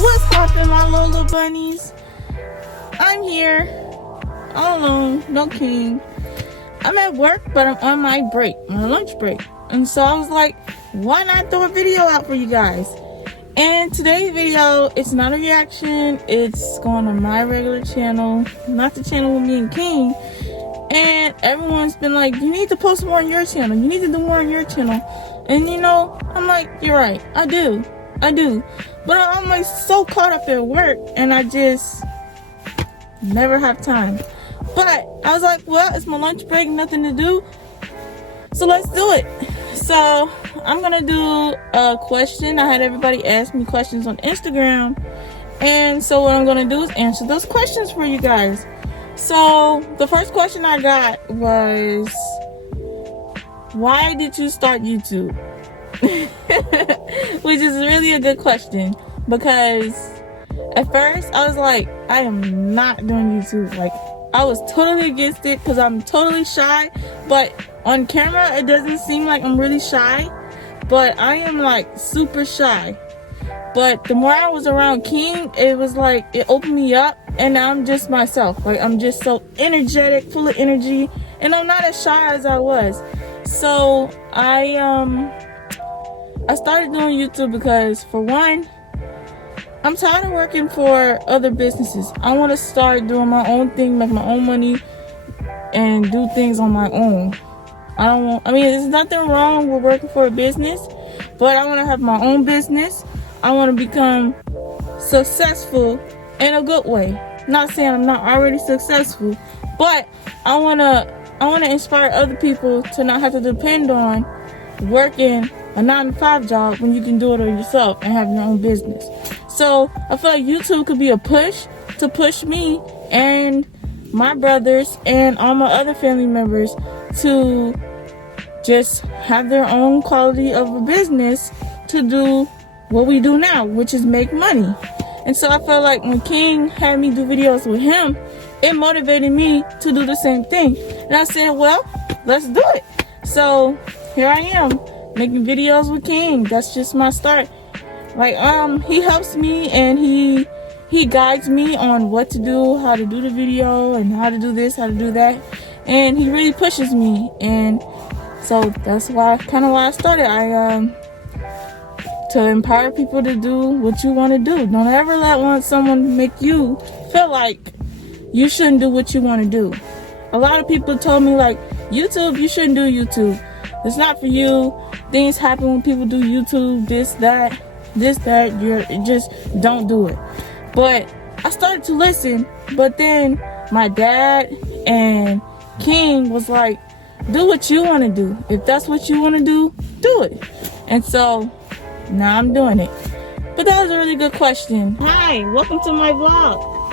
What's poppin', my Lola bunnies? I'm here, all alone, no king. I'm at work, but I'm on my break, my lunch break. And so I was like, why not throw a video out for you guys? And today's video, it's not a reaction. It's going on my regular channel, not the channel with me and King. And everyone's been like, you need to post more on your channel. You need to do more on your channel. And you know, I'm like, you're right. I do. But I'm like so caught up at work and I just never have time. But I was like, well, it's my lunch break, nothing to do. So let's do it. So I'm gonna do a question. I had everybody ask me questions on Instagram. And so what I'm gonna do is answer those questions for you guys. So the first question I got was, why did you start YouTube? Which is really a good question, because at first I was like, I am not doing YouTube. Like, I was totally against it because I'm totally shy, but on camera it doesn't seem like I'm really shy, but I am like super shy. But the more I was around King, it was like it opened me up, and now I'm just myself. Like, I'm just so energetic, full of energy, and I'm not as shy as I was. So I started doing YouTube because, for one, I'm tired of working for other businesses. I want to start doing my own thing, make my own money, and do things on my own. There's nothing wrong with working for a business, but I want to have my own business. I want to become successful in a good way. Not saying I'm not already successful, but I want to inspire other people to not have to depend on working a 9-to-5 job when you can do it on yourself and have your own business. So I feel like YouTube could be a push to push me and my brothers and all my other family members to just have their own quality of a business to do what we do now, which is make money. And so I felt like when King had me do videos with him, it motivated me to do the same thing. And I said, well, let's do it. So here I am, making videos with King. That's just my start. Like, he helps me and he guides me on what to do, how to do the video, and how to do this, how to do that. And he really pushes me. And so that's why I started. To empower people to do what you want to do. Don't ever let someone make you feel like you shouldn't do what you want to do. A lot of people told me, like, YouTube, you shouldn't do YouTube. It's not for you. Things happen when people do YouTube, this, that. Just don't do it. But I started to listen, but then my dad and King was like, do what you want to do. If that's what you want to do it. And so now I'm doing it. But that was a really good question. Hi, welcome to my vlog.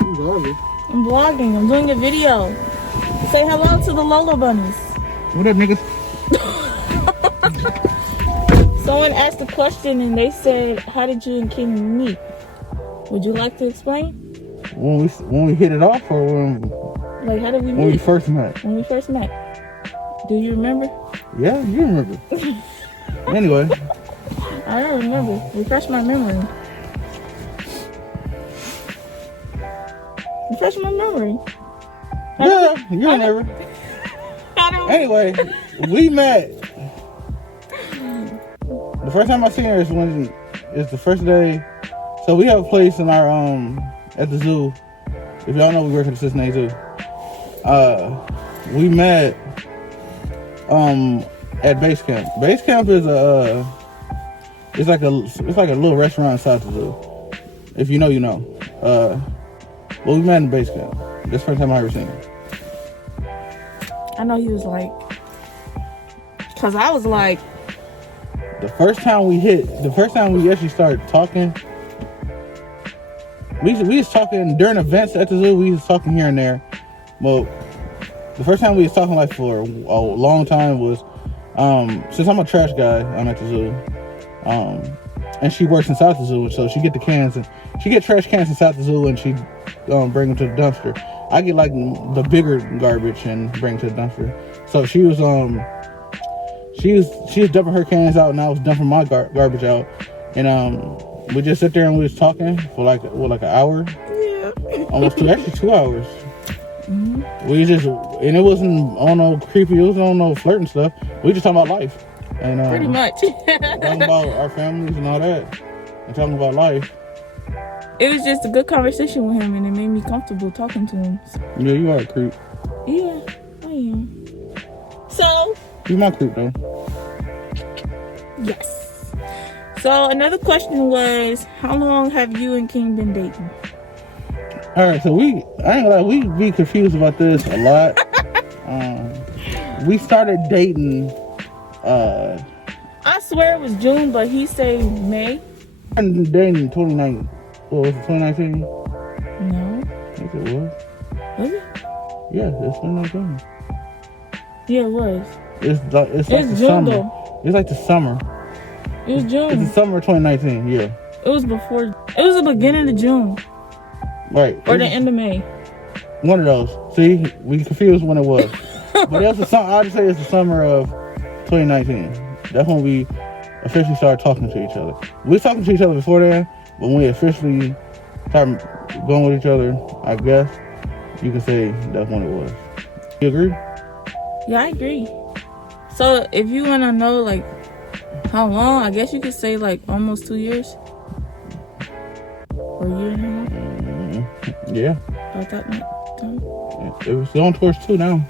You vlogging? I'm vlogging. I'm doing a video. Say hello to the Lola bunnies. What up, niggas? Someone asked a question and they said, how did you and King meet? Would you like to explain? When we hit it off, or like, how did we meet? When we first met. When we first met. Do you remember? Yeah, you remember. Anyway. I don't remember. Refresh my memory. Yeah, you remember. Anyway, we met. The first time I seen her is the first day. So we have a place in our at the zoo. If y'all know, we work at the Cincinnati Zoo. We met at Base Camp. Base Camp is it's like a little restaurant inside the zoo. If you know, you know. Well, we met in Base Camp. That's the first time I ever seen him. I know he was like, cause I was like, the first time we actually started talking, we was talking during events at the zoo. We was talking here and there. Well, the first time we was talking like for a long time was since I'm a trash guy, I'm at the zoo. And she works inside the zoo, so she get the cans and she get trash cans inside the zoo and she bring them to the dumpster. I get like the bigger garbage and bring it to the dumpster. So she was she was dumping her cans out and I was dumping my garbage out. And We just sit there and we was talking for like an hour, Yeah. almost actually 2 hours. Mm-hmm. We just, and it wasn't on no creepy, it wasn't on no flirting stuff. We just talking about life. And Pretty much. talking about our families and all that. And talking about life. It was just a good conversation with him, and it made me comfortable talking to him. Yeah, you are a creep. Yeah, I am. So, You my creep though. yes. So another question was, how long have you and King been dating? Alright, so I ain't gonna lie, we be confused about this a lot. We started dating, I swear it was June, but he said May. and dating in 2019. What was it, 2019? No. Yes, it was. Was it? Yeah, it's 2019. Yeah, it was. It's like the June, summer. though. It's like the summer. It was June. It's the summer of 2019, yeah. It was before. It was the beginning of June. Right. Or the end of May. One of those. See, we confused when it was. But it was the summer. I'd say it's the summer of 2019. That's when we officially started talking to each other. We were talking to each other before then, but when we officially started going with each other, I guess you could say that's when it was. You agree? Yeah, I agree. So if you want to know, like, how long, I guess you could say, like, almost 2 years. Or a year and a half. Yeah. About that much time. It was going towards 2 now.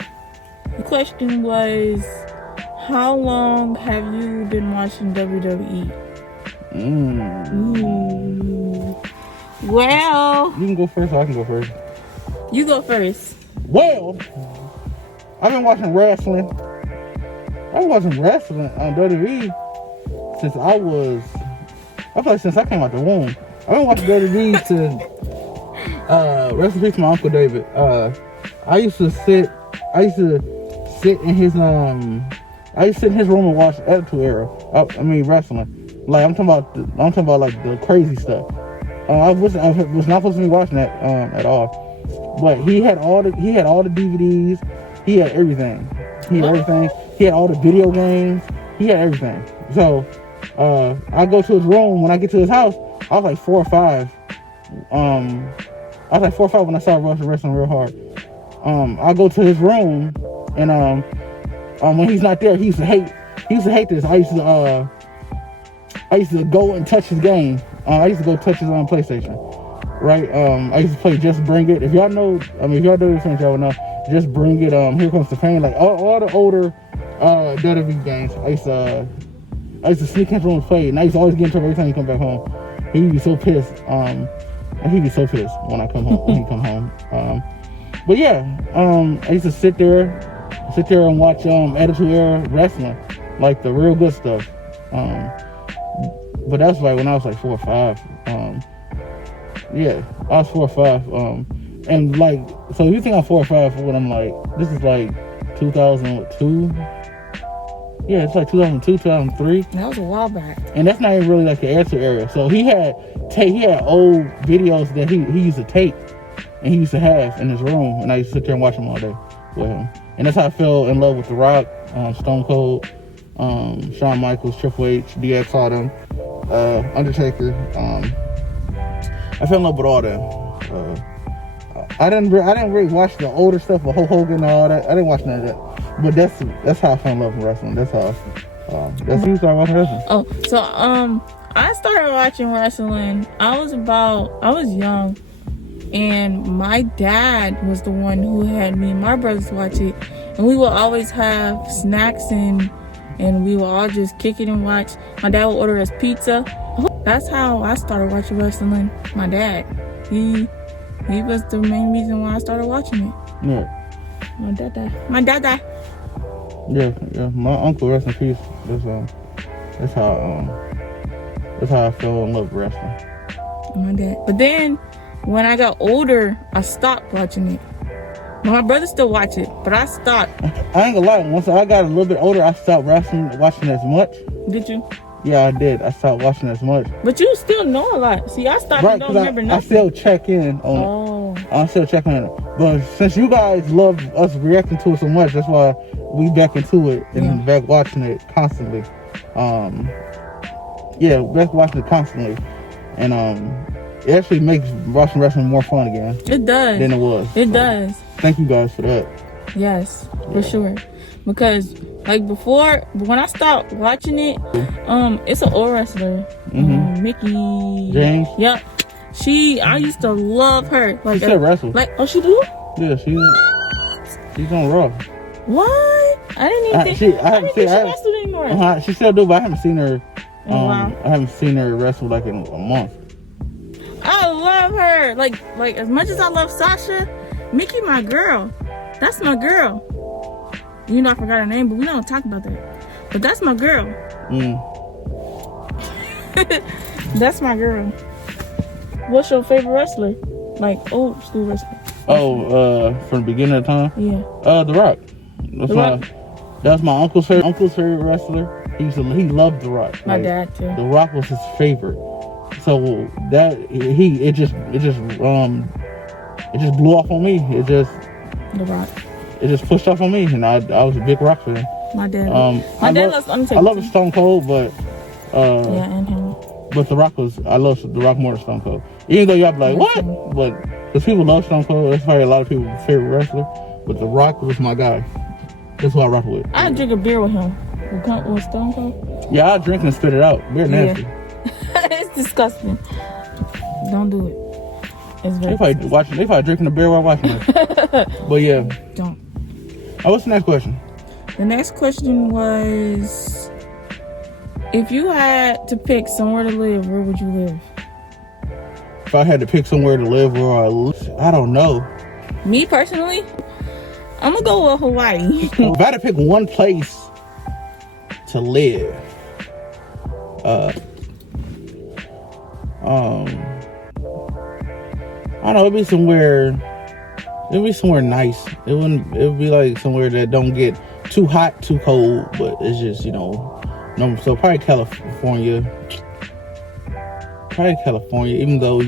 The question was, how long have you been watching WWE? Ooh. Well, You can go first or I can go first. you go first. Well, I've been watching wrestling. I've been watching wrestling on WWE since I feel like since I came out the womb. I've been watching WWE to rest in peace, my Uncle David. I used to sit in his room and watch Attitude Era. I mean wrestling. Like I'm talking about like the crazy stuff. I was not supposed to be watching that at all. But he had all the DVDs. He had everything. He had all the video games. He had everything. So I go to his room. When I get to his house, I was like 4 or 5. I was like 4 or 5 when I started watching wrestling real hard. I go to his room, and when he's not there, he used to hate this. I used to go and touch his game. I used to go touch his own PlayStation. Right? I used to play Just Bring It. If y'all know this thing, y'all know. Just Bring It. Here Comes the Pain. Like all the older WWE games. I used to sneak in his room and play, and I used to always get in trouble every time he come back home. He'd be so pissed. He'd be so pissed when I come home. When he come home. But yeah, I used to sit there and watch Attitude Era wrestling, like the real good stuff. But that's like when I was like 4 or 5. Yeah, I was 4 or 5. And like, so you think I'm 4 or 5 when I'm like, this is like 2002. Yeah, it's like 2002, 2003. That was a while back. And that's not even really like the Attitude Era. So he had old videos that he used to tape and he used to have in his room, and I used to sit there and watch them all day with him. And that's how I fell in love with The Rock, Stone Cold, Shawn Michaels, Triple H, DX, all them, Undertaker. I fell in love with all them. I didn't really watch the older stuff with Hulk Hogan and all that. I didn't watch none of that. But that's how I fell in love with wrestling. That's how you started watching wrestling. Oh, so I started watching wrestling. I was young, and my dad was the one who had me and my brothers watch it, and we would always have snacks and we would all just kick it and watch. My dad would order us pizza. That's how I started watching wrestling. My dad, he was the main reason why I started watching it. Yeah. My dada. Yeah. My uncle, rest in peace. That's how I fell in love with wrestling. My dad. But then when I got older, I stopped watching it. My brother still watch it, but I stopped. I ain't gonna lie. Once I got a little bit older, I stopped watching as much. Did you? Yeah, I did. I stopped watching as much. But you still know a lot. See, I stopped and don't remember nothing. I still check in on it. I still check in on it. But since you guys love us reacting to it so much, that's why we back into it and back watching it constantly. Back watching it constantly. and it actually makes watching wrestling more fun again. It does. Than it was. It does. Thank you guys for that. Yes, for sure. Because like before, when I stopped watching it, it's an old wrestler, Mickey James. Yep. I used to love her. Like, she still wrestle. Like, oh, she do? Yeah, she's on Raw. What? I didn't even think she wrestled anymore. She still do, but I haven't seen her. Wow. I haven't seen her wrestle like in a month. I love her. Like as much as I love Sasha, Mickey, my girl. That's my girl. You know, I forgot her name, but we don't talk about that. But that's my girl. That's my girl. What's your favorite wrestler? Like old school wrestler? From the beginning of time? Yeah. The Rock. That's my uncle's favorite wrestler. He loved The Rock. My dad too. The Rock was his favorite. So that it just blew off on me. The Rock. It just pushed off on me, and I was a big Rock fan. My dad. My dad loves Undertaker. I love Stone Cold, but yeah, and him. But I love The Rock more than Stone Cold. Even though y'all be like, what? But because people love Stone Cold, that's probably a lot of people's favorite wrestler. But The Rock was my guy. That's who I rock with. I'd drink a beer with him. With Stone Cold. Yeah, I'll drink and spit it out. Beer nasty. Yeah. It's disgusting. Don't do it. It's very. They probably drinking a beer while watching it. But yeah. Don't. What's the next question? The next question was, if you had to pick somewhere to live, where would you live? If I had to pick somewhere to live, I don't know. Me personally, I'm gonna go with Hawaii. If I had to pick one place to live, I don't know, it'd be somewhere nice. It would be like somewhere that don't get too hot, too cold, but it's just, so probably California, even though,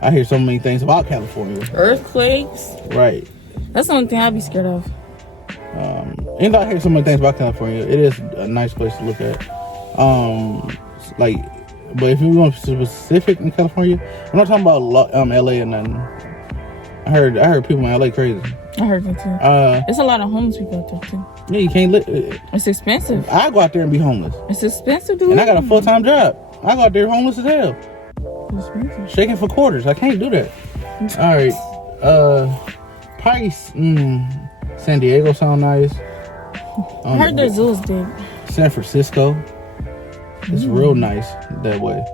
I hear so many things about California. Earthquakes. Right. That's the only thing I'd be scared of. Even though I hear so many things about California, it is a nice place to look at. But if you want specific in California, I'm not talking about LA and nothing. I heard people in LA crazy. I heard that too. There's a lot of homeless people out there too. Yeah, you can't live. It's expensive. I go out there and be homeless. It's expensive, dude. And I got a full-time job. I go out there homeless as hell. It's expensive. Shaking for quarters. I can't do that. All right. Probably San Diego sound nice. I heard the zoo is big. San Francisco. It's real nice that way.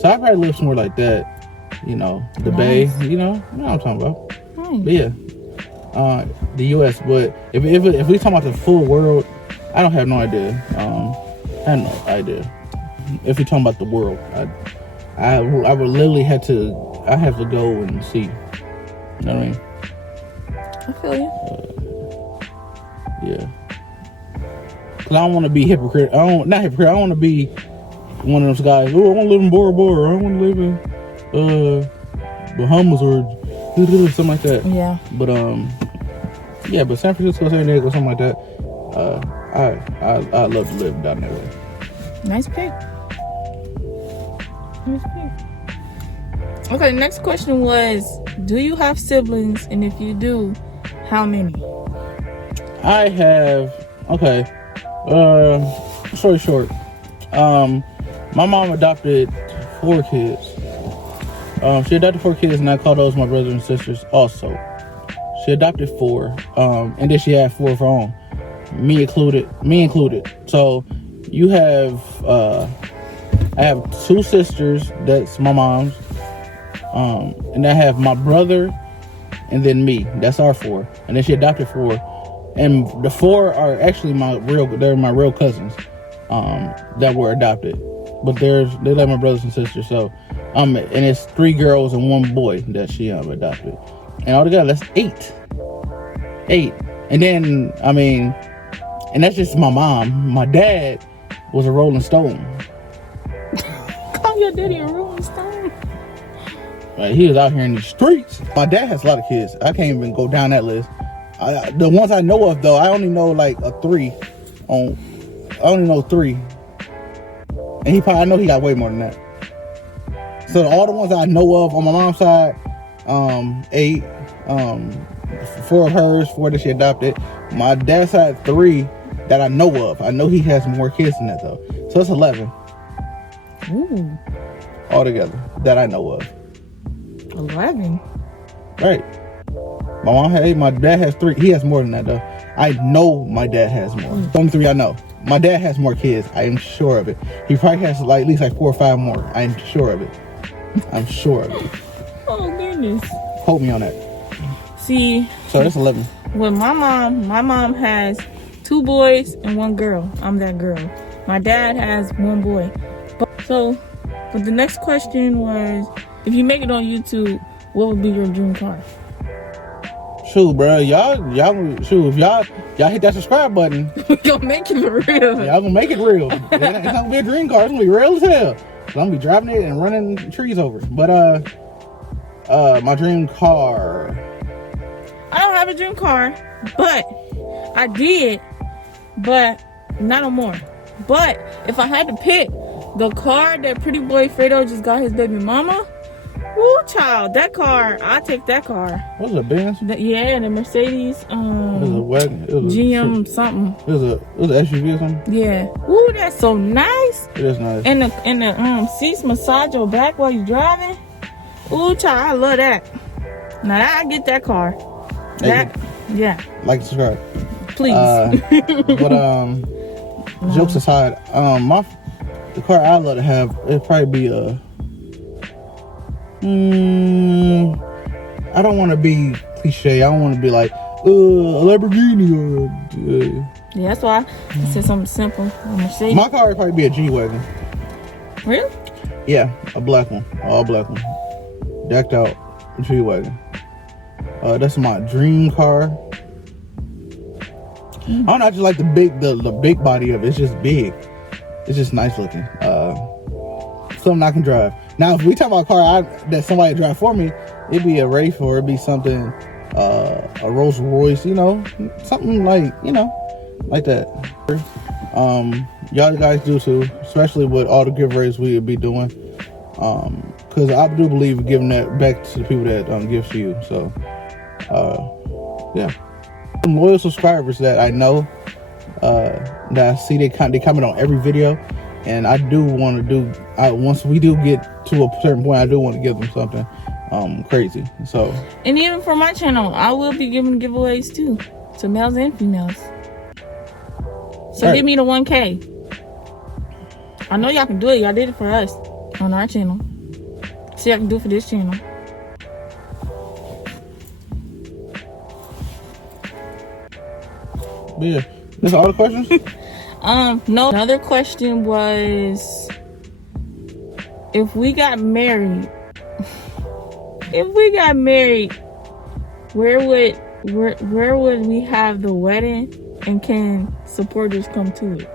So I probably live somewhere like that. The nice. Bay. You know what I'm talking about. Nice. But yeah. The U.S. But if we talking about the full world, I don't have no idea. I have no idea. If we're talking about the world, I would literally have to go and see. You know what I mean? I feel you. Yeah. Cause I don't want to be hypocrite. Not hypocrite. I don't want to be one of those guys. Oh, I want to live in Bora Bora. I want to live in Bahamas or something like that. Yeah. But yeah. But San Francisco, San Diego, something like that. I love to live down that way. Nice pick. Okay, next question was, do you have siblings? And if you do, how many? I have, story short, my mom adopted 4 kids. She adopted 4 kids, and I call those my brothers and sisters also. She adopted 4, and then she had 4 of her own, me included. So you have, I have 2 sisters, that's my mom's, and I have my brother, and then me. That's our 4, and then she adopted 4, and the 4 are actually they're my real cousins, that were adopted, but they're like my brothers and sisters. So, and it's 3 girls and 1 boy that she adopted, and altogether that's 8. And then and that's just my mom. My dad was a Rolling Stone. Call your daddy a Rolling Stone? Like, he was out here in the streets. My dad has a lot of kids. I can't even go down that list. The ones I know of, though, I only know like 3. I only know 3. And I know he got way more than that. So all the ones that I know of on my mom's side, 8, 4 of hers, 4 that she adopted. My dad's side, 3 that I know of. I know he has more kids than that though. So it's 11. Ooh. Altogether that I know of. 11. Right. My mom had 8. My dad has 3. He has more than that though. I know my dad has more. Only 3 I know. My dad has more kids. I am sure of it. He probably has like at least like 4 or 5 more. I am sure of it. I'm sure of it. Oh goodness. Quote me on that. See. So that's 11. With my mom has 2 boys and 1 girl. I'm that girl. My dad has 1 boy. But the next question was, if you make it on YouTube, what would be your dream car? Shoot, bro, y'all, shoot, if y'all hit that subscribe button, We gonna make it real. y'all gonna make it real. It's not gonna be a dream car. It's gonna be real as hell. So I'm gonna be driving it and running trees over. But my dream car. I don't have a dream car, but I did, but not no more. But if I had to pick the car that pretty boy Fredo just got his baby mama, woo child, that car, I'll take that car. What was it, Benz? Yeah, the Mercedes, It was a wagon. It was GM something. It was an SUV or something. Yeah. Ooh, that's so nice. It is nice. And the seats massage your back while you're driving. Ooh child, I love that. Now I get that car. That, yeah. Like, subscribe. Please. But jokes aside, the car I love to have, it'd probably be I don't want to be cliche. I don't want to be like a Lamborghini or. Yeah, that's why I said something simple. A Mercedes. My car would probably be a G-Wagon. Really? Yeah, a black one, all black one, decked out G-Wagon. That's my dream car. I don't know, I just like the big body of it. It's just big. It's just nice looking. Something I can drive. Now, if we talk about a car that somebody drive for me, it'd be a Wraith or it'd be something, a Rolls Royce, something like, like that. Y'all guys do too, especially with all the giveaways we would be doing. Because I do believe in giving that back to the people that give to you. So, yeah. Some loyal subscribers that I know, that I see they comment on every video, and I do want to do. Once we do get to a certain point, I do want to give them something crazy. So, and even for my channel, I will be giving giveaways too, to males and females. So right. Give me the 1K. I know y'all can do it. Y'all did it for us on our channel. See, I can do it for this channel. But yeah, that's all the questions. No. Another question was, if we got married, where would we have the wedding, and can supporters come to it?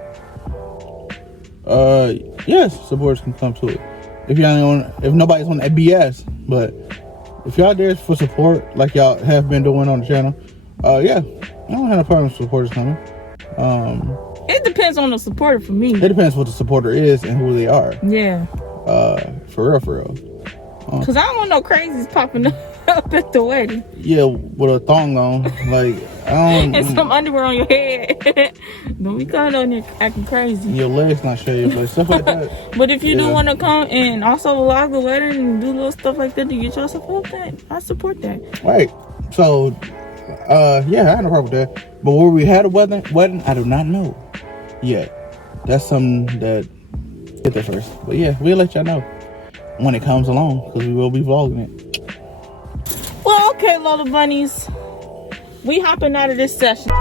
Yes, supporters can come to it. If nobody's on that BS, but if y'all there for support, like y'all have been doing on the channel, yeah, I don't have no problem with supporters coming. It depends on the supporter for me. It depends what the supporter is and who they are. Yeah. For real. Cause I don't want no crazies popping up at the wedding. Yeah, with a thong on, like I don't. And some underwear on your head. Don't be coming on there acting crazy. Your legs not shaved, like stuff like that. But if you do want to come and also vlog the wedding and do little stuff like that to get yourself up, that I support that. Right. So, yeah, I had no problem with that. But where we had a wedding, I do not know yet. That's something that get there first. But yeah, we'll let y'all know when it comes along, because we will be vlogging it. Well, okay, Lola Bunnies, we hopping out of this session.